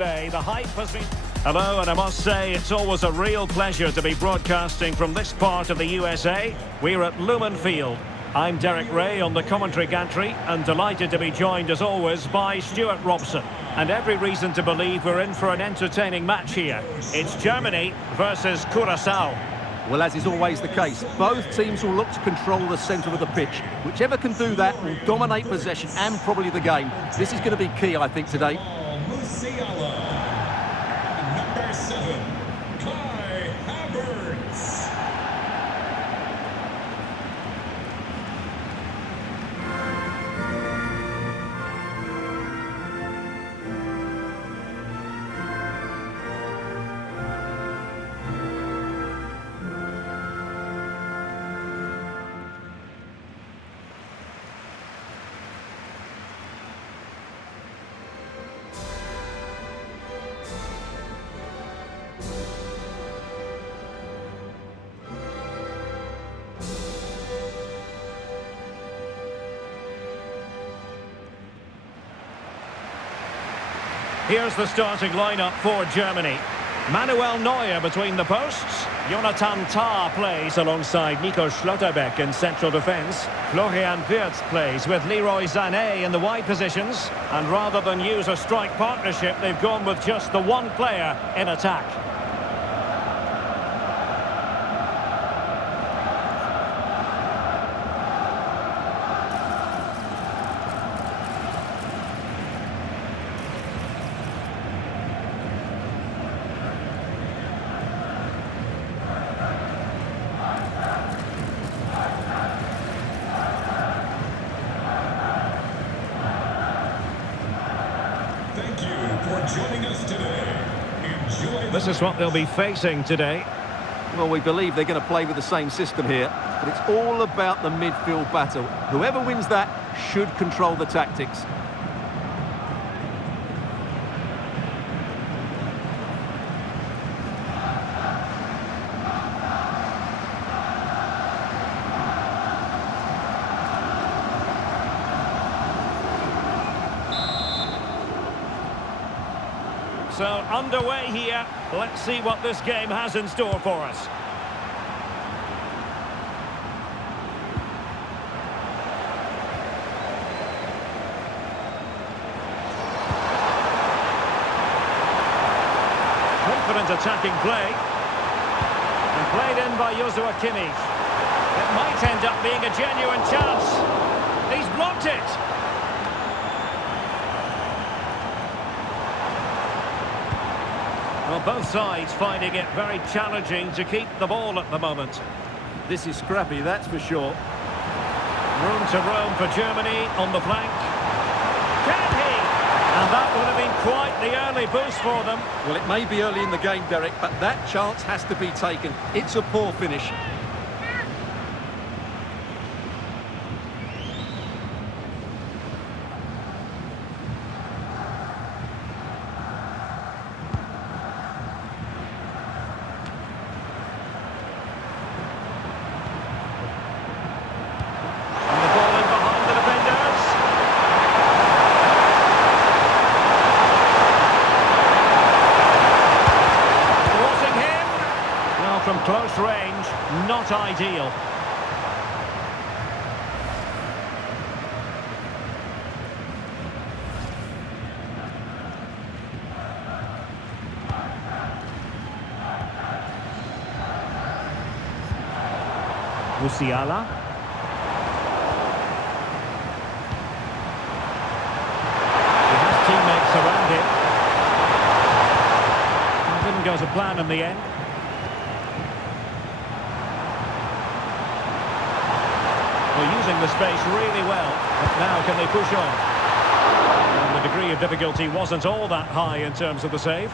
The hype has been... Hello, and I must say it's always a real pleasure to be broadcasting from this part of the USA. We're at Lumen Field. I'm Derek Ray on the commentary gantry and delighted to be joined as always by Stuart Robson. And every reason to believe we're in for an entertaining match here. It's Germany versus Curaçao. Well, as is always the case, both teams will look to control the centre of the pitch. Whichever can do that will dominate possession and probably the game. This is going to be key, I think, today. Number 7, Kai Havertz. Here's the starting lineup for Germany. Manuel Neuer between the posts. Jonathan Tah plays alongside Nico Schlotterbeck in central defence. Florian Wirtz plays with Leroy Sané in the wide positions. And rather than use a strike partnership, they've gone with just the one player in attack. Thank you for joining us today. Enjoy. This is what they'll be facing today. Well, we believe they're going to play with the same system here, but it's all about the midfield battle. Whoever wins that should control the tactics. So underway here. Let's see what this game has in store for us. Confident attacking play. And played in by Joshua Kimmich. It might end up being a genuine chance. He's blocked it. Well, both sides finding it very challenging to keep the ball at the moment. This is scrappy, that's for sure. Room to roam for Germany on the flank. Can he? And that would have been quite the early boost for them. Well, it may be early in the game, Derek, but that chance has to be taken. It's a poor finish. From close range, not ideal. Musiala. He has teammates around him. It didn't go to plan in the end. They're using the space really well, but now can they push on? And the degree of difficulty wasn't all that high in terms of the save.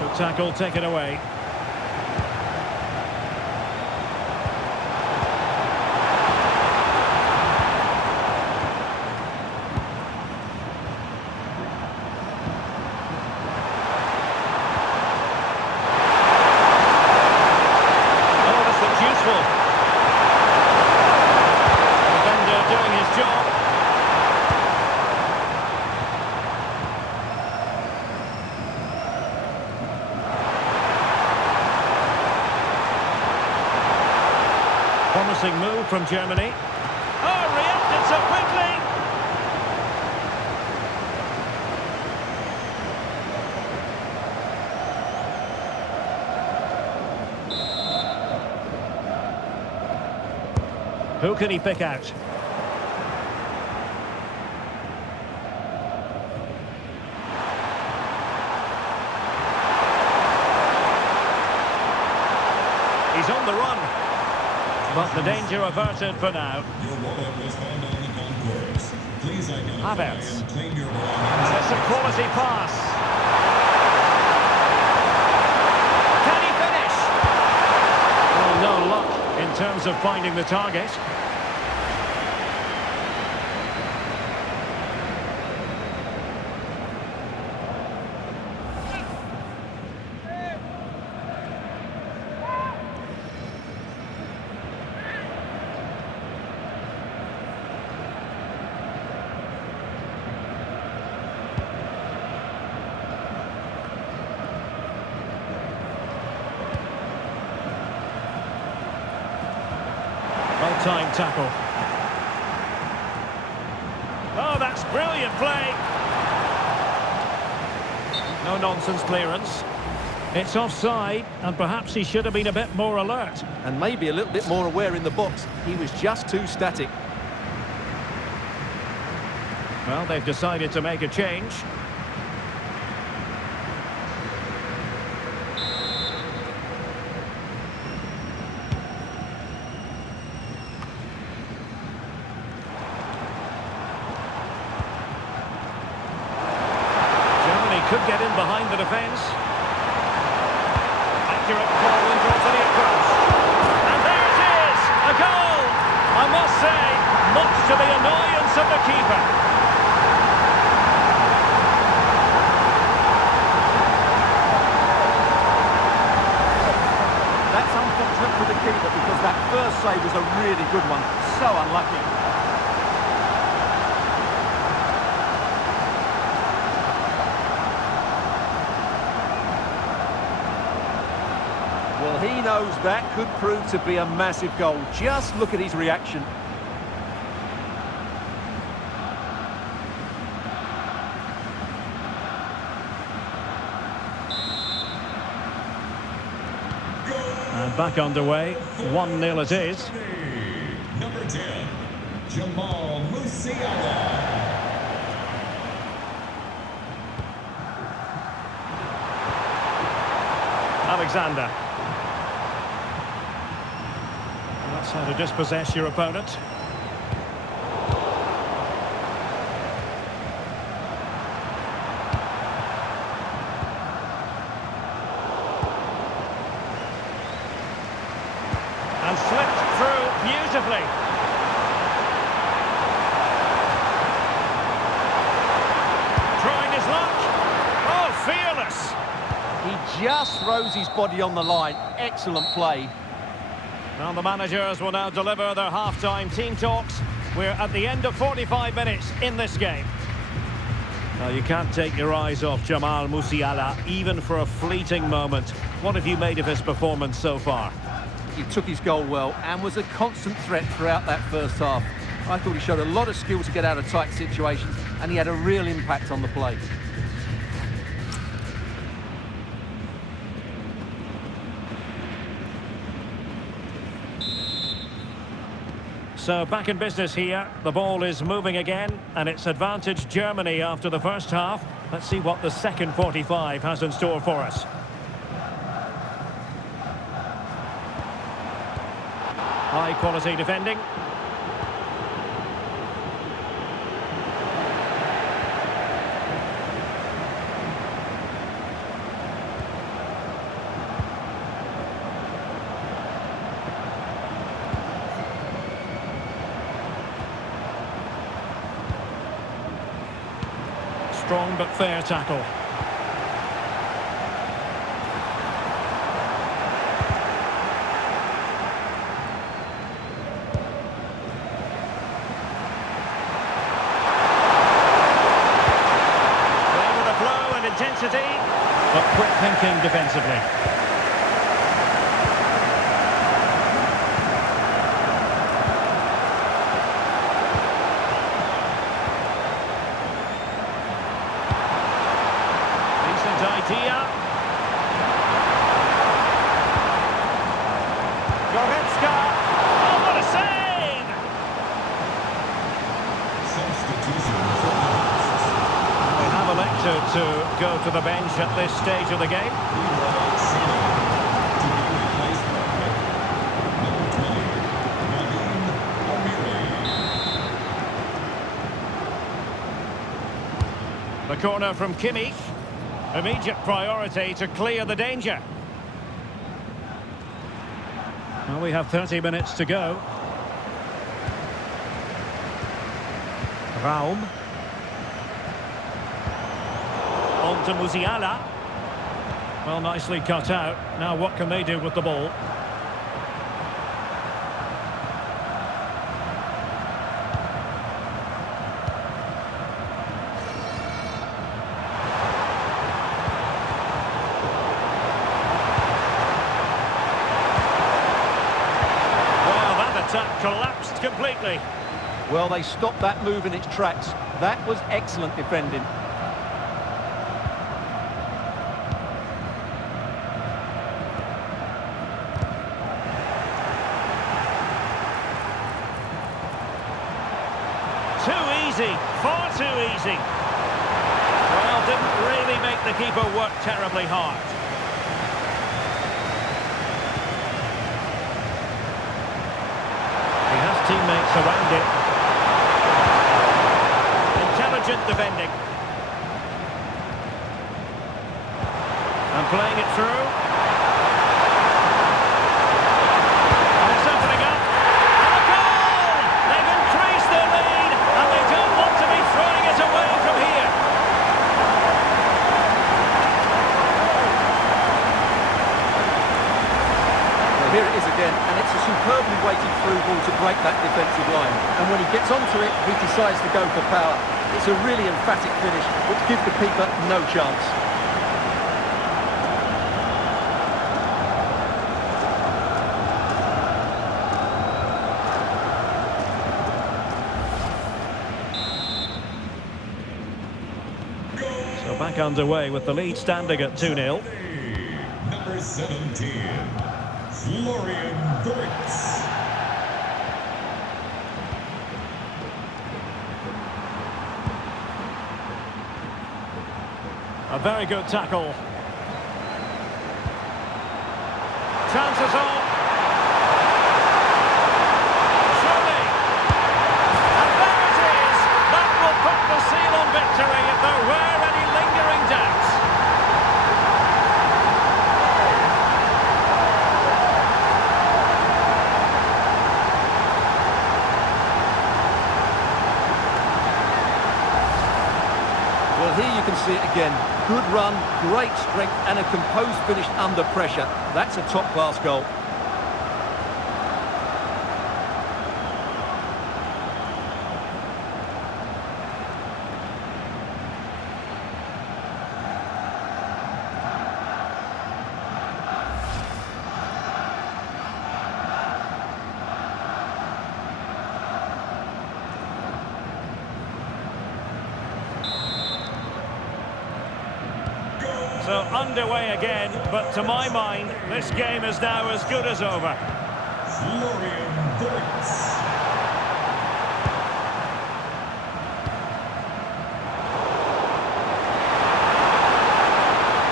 Good tackle taken away. promising move from Germany. Oh, reacted so quickly! Who can he pick out? He's on the run. But the danger averted for now. Your wallet was found on the concourse. Please identify Havertz. and claim your And it's belongings. a quality pass. Can he finish? Well, no luck in terms of finding the target. Well-timed tackle. Oh, that's brilliant play. No nonsense clearance. It's offside, and perhaps he should have been a bit more alert. And maybe a little bit more aware in the box. He was just too static. Well, they've decided to make a change. Could get in behind the defence. Accurate ball into the approach. And there it is! A goal! I must say, much to the annoyance of the keeper. That's unfortunate for the keeper because that first save was a really good one. So unlucky. Well, he knows that could prove to be a massive goal. Just look at his reaction. And back underway, 1-0 it is. Number 10, Jamal Musiala. Alexander. That's how to dispossess your opponent. And slipped through beautifully. Trying his luck. Oh, fearless. He just throws his body on the line. Excellent play. Well, the managers will now deliver their half-time team talks. We're at the end of 45 minutes in this game. Well, you can't take your eyes off Jamal Musiala, even for a fleeting moment. What have you made of his performance so far? He took his goal well and was a constant threat throughout that first half. I thought he showed a lot of skill to get out of tight situations, and he had a real impact on the play. So back in business here, the ball is moving again, and it's advantage Germany after the first half. Let's see what the second 45 has in store for us. High quality defending. Strong but fair tackle. Well, with a flow and intensity, but quick thinking defensively. Tia. Goretzka. Oh, what a save! Substitution for the hosts. They have elected to go to the bench at this stage of the game. Leroy Sané to be replaced by number 20, Nadim Amiri. The corner from Kimmich. Immediate priority to clear the danger. Well, we have 30 minutes to go. Raum. On to Musiala. Well, nicely cut out. Now what can they do with the ball? Well, that attack collapsed completely. Well, they stopped that move in its tracks. That was excellent defending. Too easy, far too easy. Well, didn't really make the keeper work terribly hard. He has teammates around it. Intelligent defending. And playing it through. And it's opening up. And a goal! They've increased their lead, and they don't want to be throwing it away from here. Well, here it is again, and it's a superbly weighted through ball to break that defensive line. And when he gets onto it, he decides to go for power. It's a really emphatic finish, which gives the keeper no chance. So back underway with the lead standing at 2-0. Number 17, Florian Wirtz. A very good tackle. Chances on. Surely. And there it is. That will put the seal on victory if there were any lingering doubts. Well, here you can see it again. Good run, great strength, and a composed finish under pressure. That's a top-class goal. So underway again, but to my mind, this game is now as good as over. Florian Wirtz.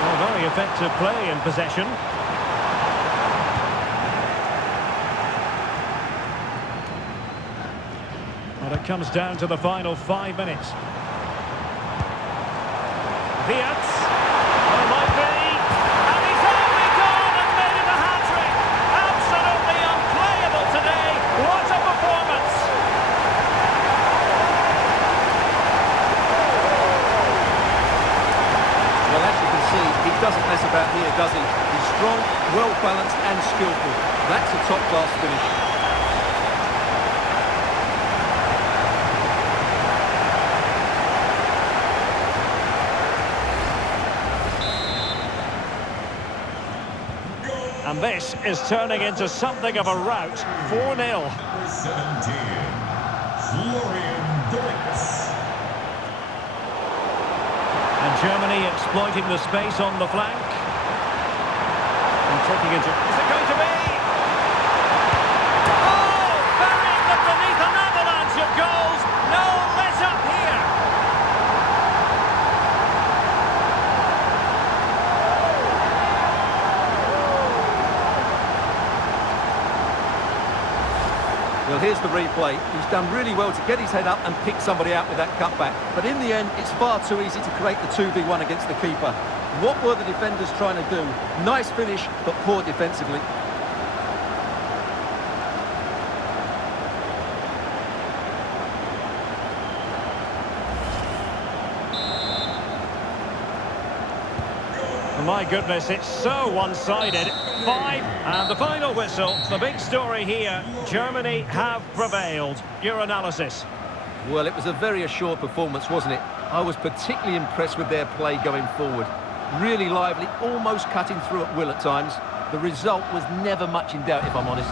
Well, very effective play in possession. Well, it comes down to the final 5 minutes. Wirtz. Well, might be. And he's only gone and made it a hat-trick. Absolutely unplayable today. What a performance. Well, as you can see, he doesn't mess about here, does he? He's strong, well-balanced and skillful. That's a top-class finish. And this is turning into something of a rout. 4-0. Number 17, Florian Wirtz. And Germany exploiting the space on the flank. And taking into... Is it going to be? Oh! Burying them beneath an avalanche of goals. No let up here. Well, here's the replay. He's done really well to get his head up and pick somebody out with that cutback. But in the end, it's far too easy to create the 2v1 against the keeper. What were the defenders trying to do? Nice finish, but poor defensively. My goodness, it's so one-sided. 5, and the final whistle. The big story here, Germany have prevailed. Your analysis? Well, it was a very assured performance, wasn't it? I was particularly impressed with their play going forward. Really lively, almost cutting through at will at times. The result was never much in doubt, if I'm honest.